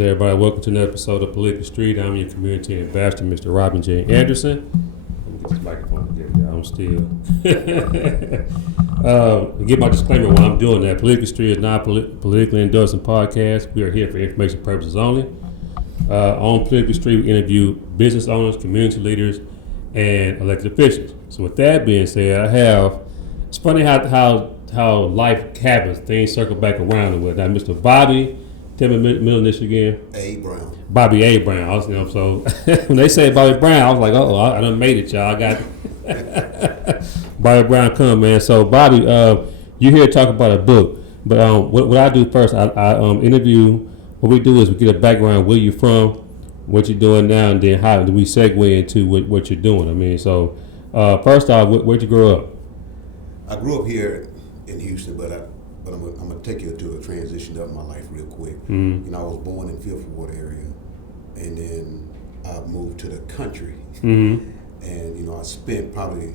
How's everybody? Welcome to another episode of Political Street. I'm your community ambassador, Mr. Robin J. Anderson. Let me get this microphone together, y'all. I'm still. Get my disclaimer while I'm doing that. Political Street is not politically endorsing podcast. We are here for information purposes only. On Political Street, we interview business owners, community leaders, and elected officials. So with that being said, it's funny how life happens. Things circle back around with. Now, Mr. Bobby, tell me middle initial again. A. Brown. Bobby A. Brown. So when they say Bobby Brown, I was like, I done made it, y'all. I got Bobby Brown come, man. So Bobby, you're here to talk about a book. But what I do first, I interview. What we do is we get a background, where you're from, what you're doing now, and then how do we segue into what you're doing. I mean, so first off, where'd you grow up? I grew up here in Houston, but I'm gonna take you to a transition of my life real quick. Mm-hmm. You know, I was born in Fifth Ward area, and then I moved to the country, Mm-hmm. and you know, I spent probably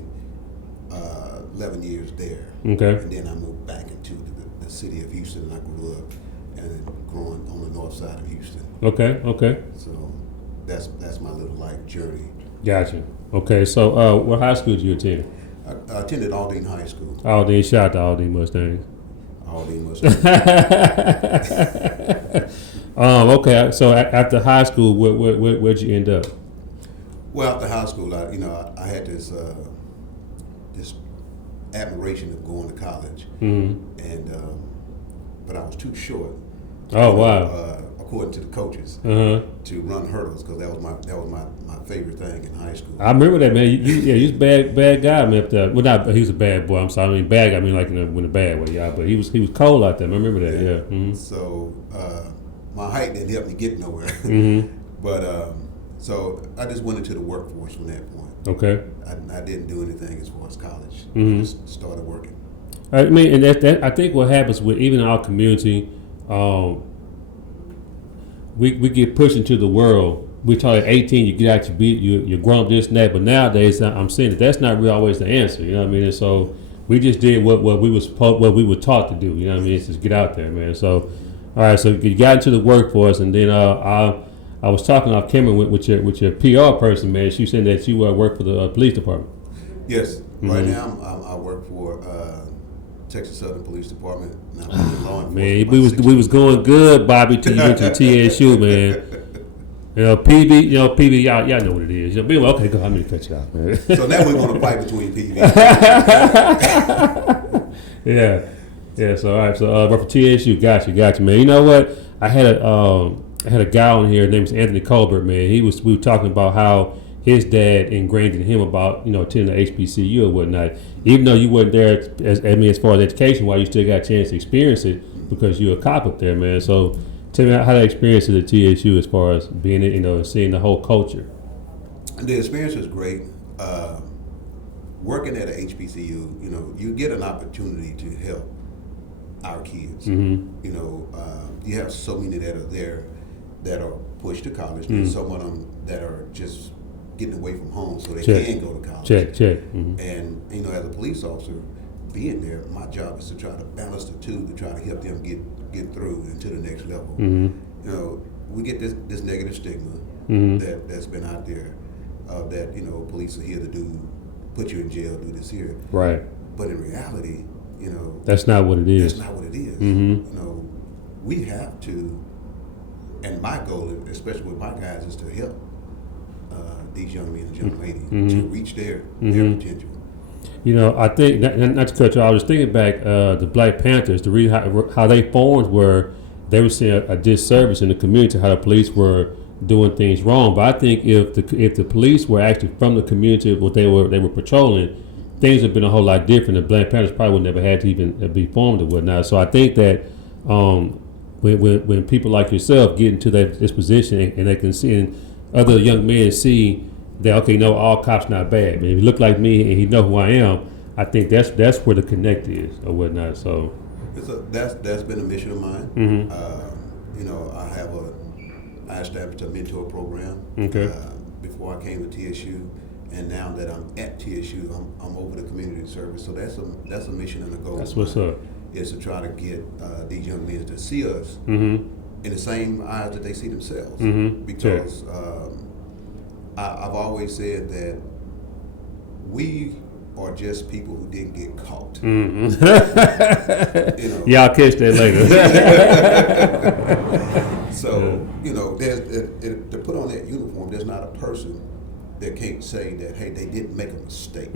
11 years there. Okay. And then I moved back into the city of Houston, and I grew up and growing on the north side of Houston. Okay. So that's my little life journey. Gotcha. Okay, so what high school did you attend? I attended Aldine High School. Aldine, shout out to Aldine Mustangs. Aldine Mustangs. Okay, so after high school, where'd you end up? Well, after high school, I had this admiration of going to college, Mm-hmm. and but I was too short. Oh, wow. According to the coaches, Uh-huh. to run hurdles, because that was my favorite thing in high school. I remember that, man. You was a bad guy, man. He was a bad boy. I'm sorry. I mean, bad guy. I mean, like in a bad way, yeah. But he was cold out there. I remember that. Yeah. Mm-hmm. So my height didn't help me get nowhere. Mm-hmm. But so I just went into the workforce from that point. Okay. I didn't do anything as far as college. Mm-hmm. I just started working. I mean, and that I think what happens with even our community, we get pushed into the world. We talk at 18, you get out your beat, you're grown up this and that. But nowadays, I'm saying that's not really always the answer. You know what I mean? And so we just did what we were taught to do. You know what I mean? It's just get out there, man. So, all right. So you got into the workforce, and then I was talking off camera with your PR person, man. She said that you work for the police department. Yes. Mm-hmm. Right now, I work for Texas Southern Police Department. And I'm in law enforcement. Man, we was going good, Bobby, till you went to TSU, man. PB, y'all know what it is. Okay, go ahead, I'm gonna cut you off, man. So now we're gonna fight between PB. Yeah. So all right. So but for TSU, got you, man. You know what? I had a guy on here. His name is Anthony Colbert, man. We were talking about how his dad ingrained in him about attending the HBCU or whatnot. Even though you weren't there, as far as education, why you still got a chance to experience it because you're a cop up there, man. So tell me how that experience is at TSU as far as being, seeing the whole culture. The experience was great. Working at a HBCU, you get an opportunity to help our kids. Mm-hmm. You have so many that are there that are pushed to college. Mm-hmm. There's some of them that are just getting away from home so they can go to college. Check. Mm-hmm. And as a police officer, being there, my job is to try to balance the two, to try to help them get through into the next level. Mm-hmm. We get this negative stigma Mm-hmm. that's been out there that police are here to put you in jail, do this here. Right. But in reality, that's not what it is. That's not what it is. Mm-hmm. We have to, and my goal, especially with my guys, is to help these young men and young ladies Mm-hmm. to reach their potential. I think, not to cut you off, I was thinking back, the Black Panthers, the reason how they formed were they were seeing a disservice in the community, how the police were doing things wrong. But I think if the police were actually from the community, what they were patrolling, things would have been a whole lot different. The Black Panthers probably would never had to even be formed or whatnot. So I think that when people like yourself get into this position and they can see, and other young men see that, okay, no, all cops not bad. Man, if he look like me and he know who I am, I think that's where the connect is or whatnot. So that's been a mission of mine. Mm-hmm. I established a mentor program. Okay. Before I came to TSU, and now that I'm at TSU, I'm over the community service. So that's a mission and a goal. That's what's up. Is to try to get these young men to see us Mm-hmm. in the same eyes that they see themselves. Sure. Because I've always said that we are just people who didn't get caught. You know. Y'all catch that later. So, you know, to put on that uniform, there's not a person that can't say that, hey, they didn't make a mistake.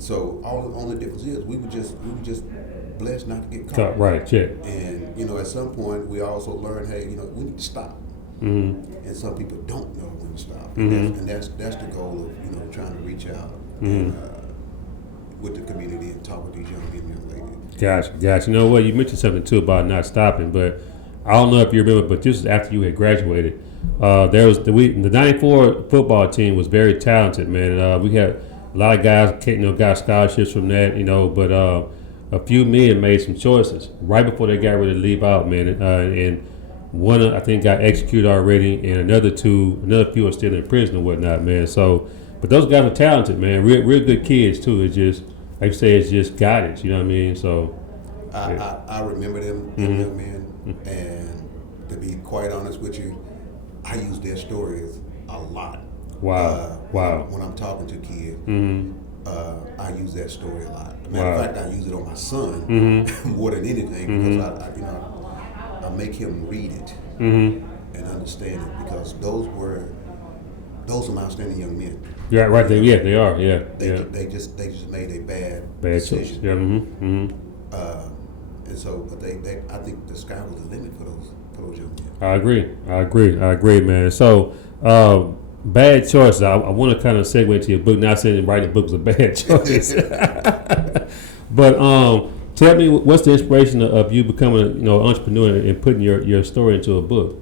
So the only difference is we were just blessed not to get caught. Right, check. And, you know, at some point we also learned, hey, you know, we need to stop. And some people don't know when to stop. And that's the goal of, you know, trying to reach out and, with the community and talk with these young men and young ladies. Gotcha. You know what? You mentioned something too about not stopping, but I don't know if you remember, but this was after you had graduated. There was the '94 football team was very talented, man. We had a lot of guys, you know, got scholarships from that, you know, but a few men made some choices right before they got ready to leave out, man. And one, I think, got executed already, and another few are still in prison and whatnot, man. So, but those guys are talented, man. Real good kids too. It's just, like you say, it's just guidance. You know what I mean? So, I remember them young men, and to be quite honest with you, I use their stories a lot. Wow. When I'm talking to kids, I use that story a lot. Matter of fact, I use it on my son more than anything because I make him read it and understand it, because those are my outstanding young men. Yeah, right there. Yeah, they are. Yeah, They just made a bad choice. decision. Yeah. And so, but I think the sky was the limit for those young men. I agree, man. So, bad choices. I want to kind of segue into your book. Not saying writing a book was a bad choice, but tell me, what's the inspiration of you becoming, you know, an entrepreneur and putting your story into a book?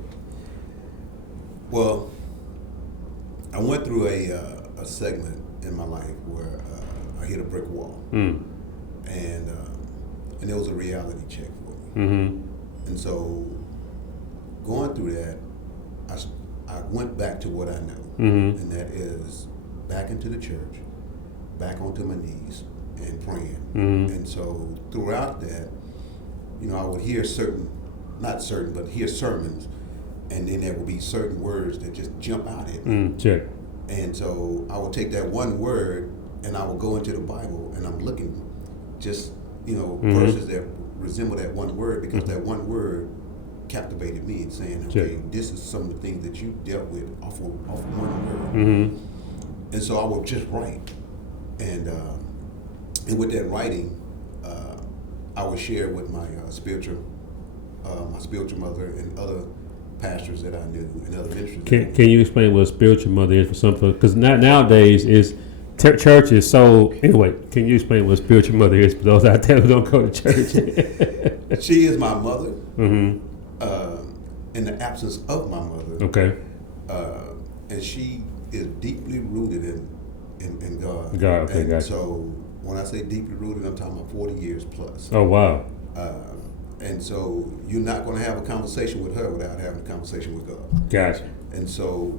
Well, I went through a segment in my life where I hit a brick wall, and it was a reality check for me. And so, going through that, I went back to what I know, and that is back into the church, back onto my knees and praying. And so throughout that, you know, I would hear hear sermons, and then there would be certain words that just jump out at me. Check. And so I would take that one word and I would go into the Bible, and I'm looking just, you know, verses that resemble that one word, because that one word captivated me and saying, okay, this is some of the things that you dealt with off of one word. And so I would just write. And with that writing, I would share with my spiritual mother and other pastors that I knew and other ministers. Can you explain what a spiritual mother is for some folks? Because nowadays church is so. Anyway, can you explain what a spiritual mother is for those out there who don't go to church? She is my mother. In the absence of my mother. Okay. And she is deeply rooted in God. Okay, and gotcha. So when I say deeply rooted, I'm talking about 40 years plus. Oh, wow. And so you're not going to have a conversation with her without having a conversation with God. Gotcha. And so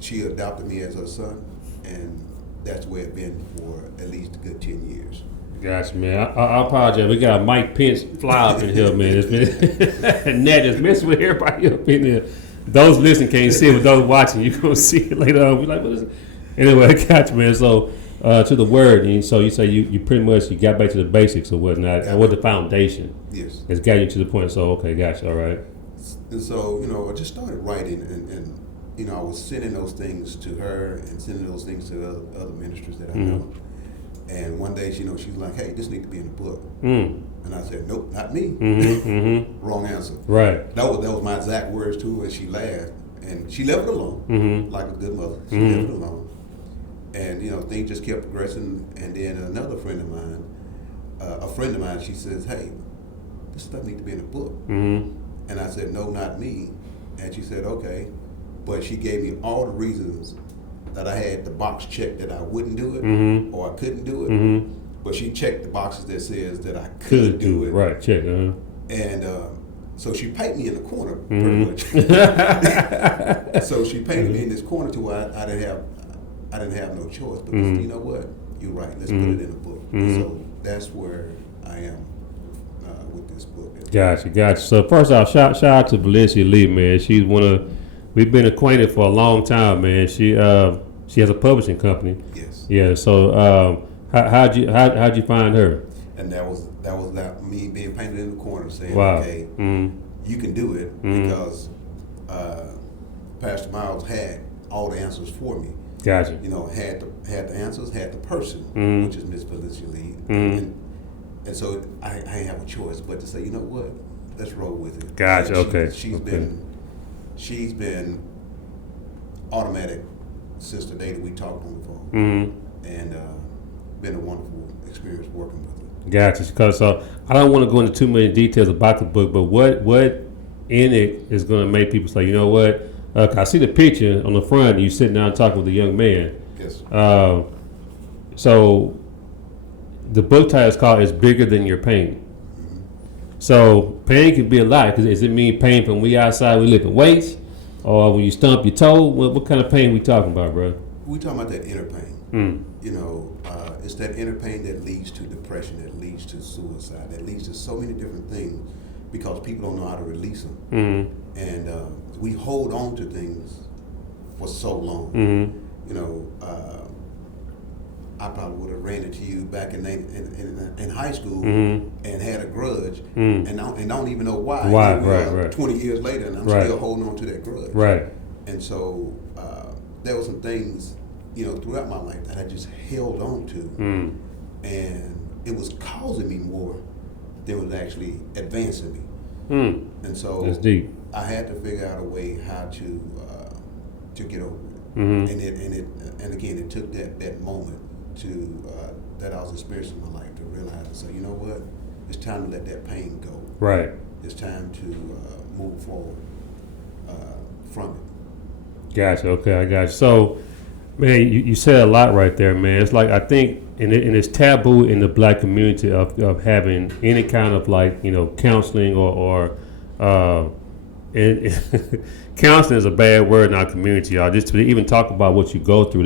she adopted me as her son, and that's where it's been for at least a good 10 years. Gotcha, man. I apologize. We got Mike Pence fly up in here, man. It's been Nat is messing with everybody up in here. Those listening can't see it, but those watching, you're going to see it later on. We're like, what is it? Anyway, gotcha, man. So to the word, and so you say you pretty much you got back to the basics or whatnot, and what the foundation. Yes. It's got you to the point. So okay, gotcha. All right. And so, you know, I just started writing, and you know, I was sending those things to her and sending those things to other ministers that I know. And one day, you know, she was like, "Hey, this needs to be in the book." And I said, "Nope, not me." Wrong answer. Right. That was my exact words to her, and she laughed, and she left it alone, like a good mother. She left it alone, and you know, things just kept progressing. And then another friend of mine, she says, "Hey, this stuff needs to be in the book." And I said, "No, not me." And she said, "Okay," but she gave me all the reasons that I had the box checked that I wouldn't do it or I couldn't do it. But she checked the boxes that says that I could do it. Right, check. And so she painted me in the corner, pretty much. So she painted me in this corner to where I didn't have no choice. But you know what? You're right. Let's put it in a book. So that's where I am with this book. Gotcha. So first off, shout out to Valencia Lee, man. She's we've been acquainted for a long time, man. She has a publishing company. Yes. Yeah. So how'd you find her? And that was me being painted in the corner, saying, wow. okay, you can do it, because Pastor Miles had all the answers for me. Gotcha. You know, had the answers, had the person, which is Miss Valencia Lee, and so I didn't have a choice but to say, you know what, let's roll with it. Gotcha. Okay. She's been automatic since the day that we talked on the phone, and been a wonderful experience working with her. Gotcha. Because I don't want to go into too many details about the book, but what in it is going to make people say, you know what? I see the picture on the front. You sitting down talking with a young man. Yes. So the book title is called "It's Bigger Than Your Pain." So pain can be a lot. Does it mean pain from we outside, we lifting weights, or when you stump your toe? What kind of pain we talking about, bro? We talking about that inner pain. You know, it's that inner pain that leads to depression, that leads to suicide, that leads to so many different things, because people don't know how to release them. And we hold on to things for so long. You know, I probably would have ran into you back in high school and had a grudge, and don't even know why. Right. 20 years later, and I'm still holding on to that grudge. Right. And so there were some things, you know, throughout my life that I just held on to, and it was causing me more than it was actually advancing me. And so that's deep. I had to figure out a way how to get over it. And again, it took that moment that I was experiencing in my life to realize and say, you know what, it's time to let that pain go. Right. It's time to move forward from it. Gotcha. Okay, I got you. So, man, you said a lot right there, man. It's like I think it's taboo in the black community of having any kind of counseling or counseling is a bad word in our community, y'all. Just to even talk about what you go through,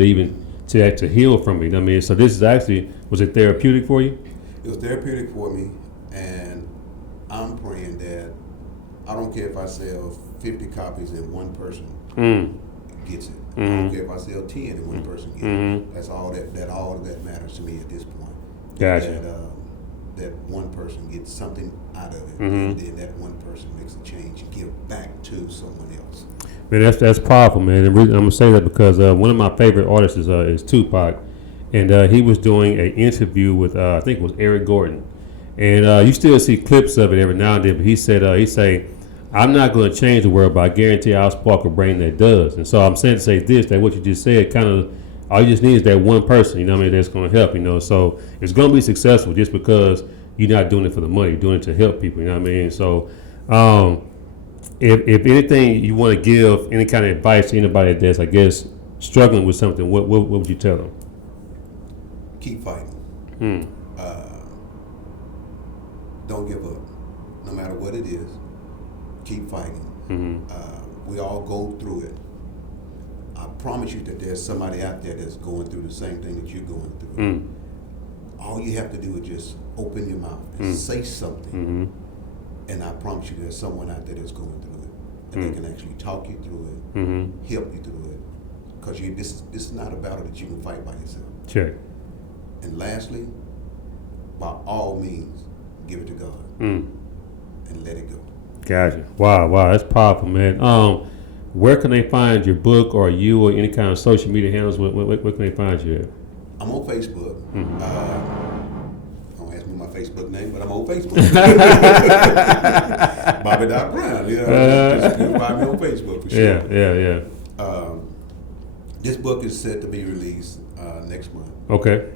to heal from it. I mean, so this is actually, was it therapeutic for you? It was therapeutic for me, and I'm praying that I don't care if I sell 50 copies and one person gets it. I don't care if I sell 10 and one person gets it. That's all that matters to me at this point. Gotcha. That one person gets something out of it, and then that one person makes a change and give back to someone else. Man, that's powerful, man. And I'm gonna say that because one of my favorite artists is Tupac, and he was doing an interview with I think it was Eric Gordon, and you still see clips of it every now and then. But he said I'm not going to change the world, but I guarantee I'll spark a brain that does. And so I'm saying to say this, that what you just said, kind of all you just need is that one person, you know what I mean, that's going to help, you know. So it's going to be successful just because you're not doing it for the money, you're doing it to help people, you know what I mean. So if anything you want to give, any kind of advice to anybody that's, I guess, struggling with something, what would you tell them? Keep fighting. Don't give up, no matter what it is. Keep fighting. We all go through it. I promise you that there's somebody out there that's going through the same thing that you're going through. All you have to do is just open your mouth and say something, and I promise you there's someone out there that's going through it, and they can actually talk you through it, help you through it, because this is not a battle that you can fight by yourself. Check. And lastly, by all means, give it to God and let it go. Gotcha. Wow, that's powerful, man. Where can they find your book or you or any kind of social media handles? Where can they find you at? I'm on Facebook. Don't ask me my Facebook name, but I'm on Facebook. Bobby Brown. You know, just find me on Facebook for sure. Yeah. This book is set to be released next month. Okay.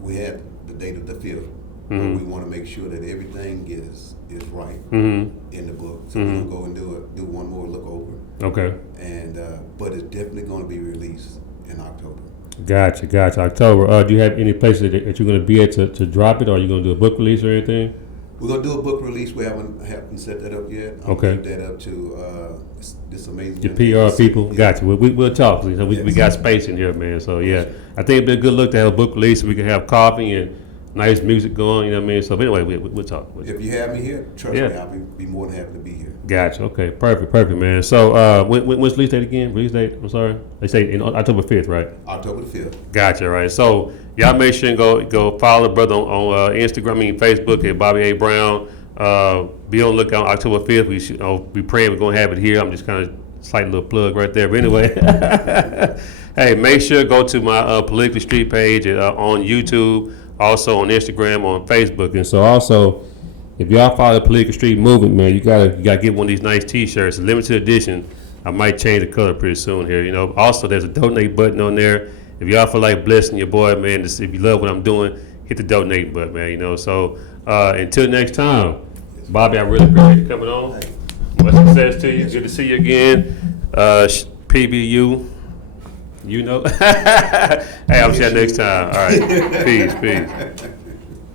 We had the date of the 5th. But we want to make sure that everything is right in the book. So we're gonna go and do one more look over. Okay. And but it's definitely going to be released in October. Gotcha. October. Do you have any places that you're going to be at to drop it, or are you going to do a book release or anything? We're going to do a book release. We haven't set that up yet. I'm okay. Leave that up to this amazing. The PR people. Yeah. Gotcha. We'll talk. We got space in here, man. So yeah, I think it'd be a good look to have a book release. So we can have coffee and nice music going. You know what I mean? So anyway, we'll talk. If you have me here, trust Yeah. me, I'll be more than happy to be here. Gotcha. Okay. Perfect, man. So when's release date again? Release date? I'm sorry. They say in October 5th, right? October the 5th. Gotcha. Right. So y'all make sure and go follow the brother on Instagram, Facebook at Bobby A Brown. Be on the lookout October 5th. We should be praying we're gonna have it here. I'm just kind of slight little plug right there. But anyway, hey, make sure go to my Politically Street page on YouTube, also on Instagram, on Facebook, and so also. If y'all follow the Political Street movement, man, you gotta get one of these nice T-shirts, limited edition. I might change the color pretty soon here. You know. Also, there's a donate button on there. If y'all feel like blessing your boy, man, if you love what I'm doing, hit the donate button, man. You know. So until next time, Bobby, I really appreciate you coming on. Much success to you. Good to see you again. PBU, you know. Hey, I'll see you next time. All right. Peace.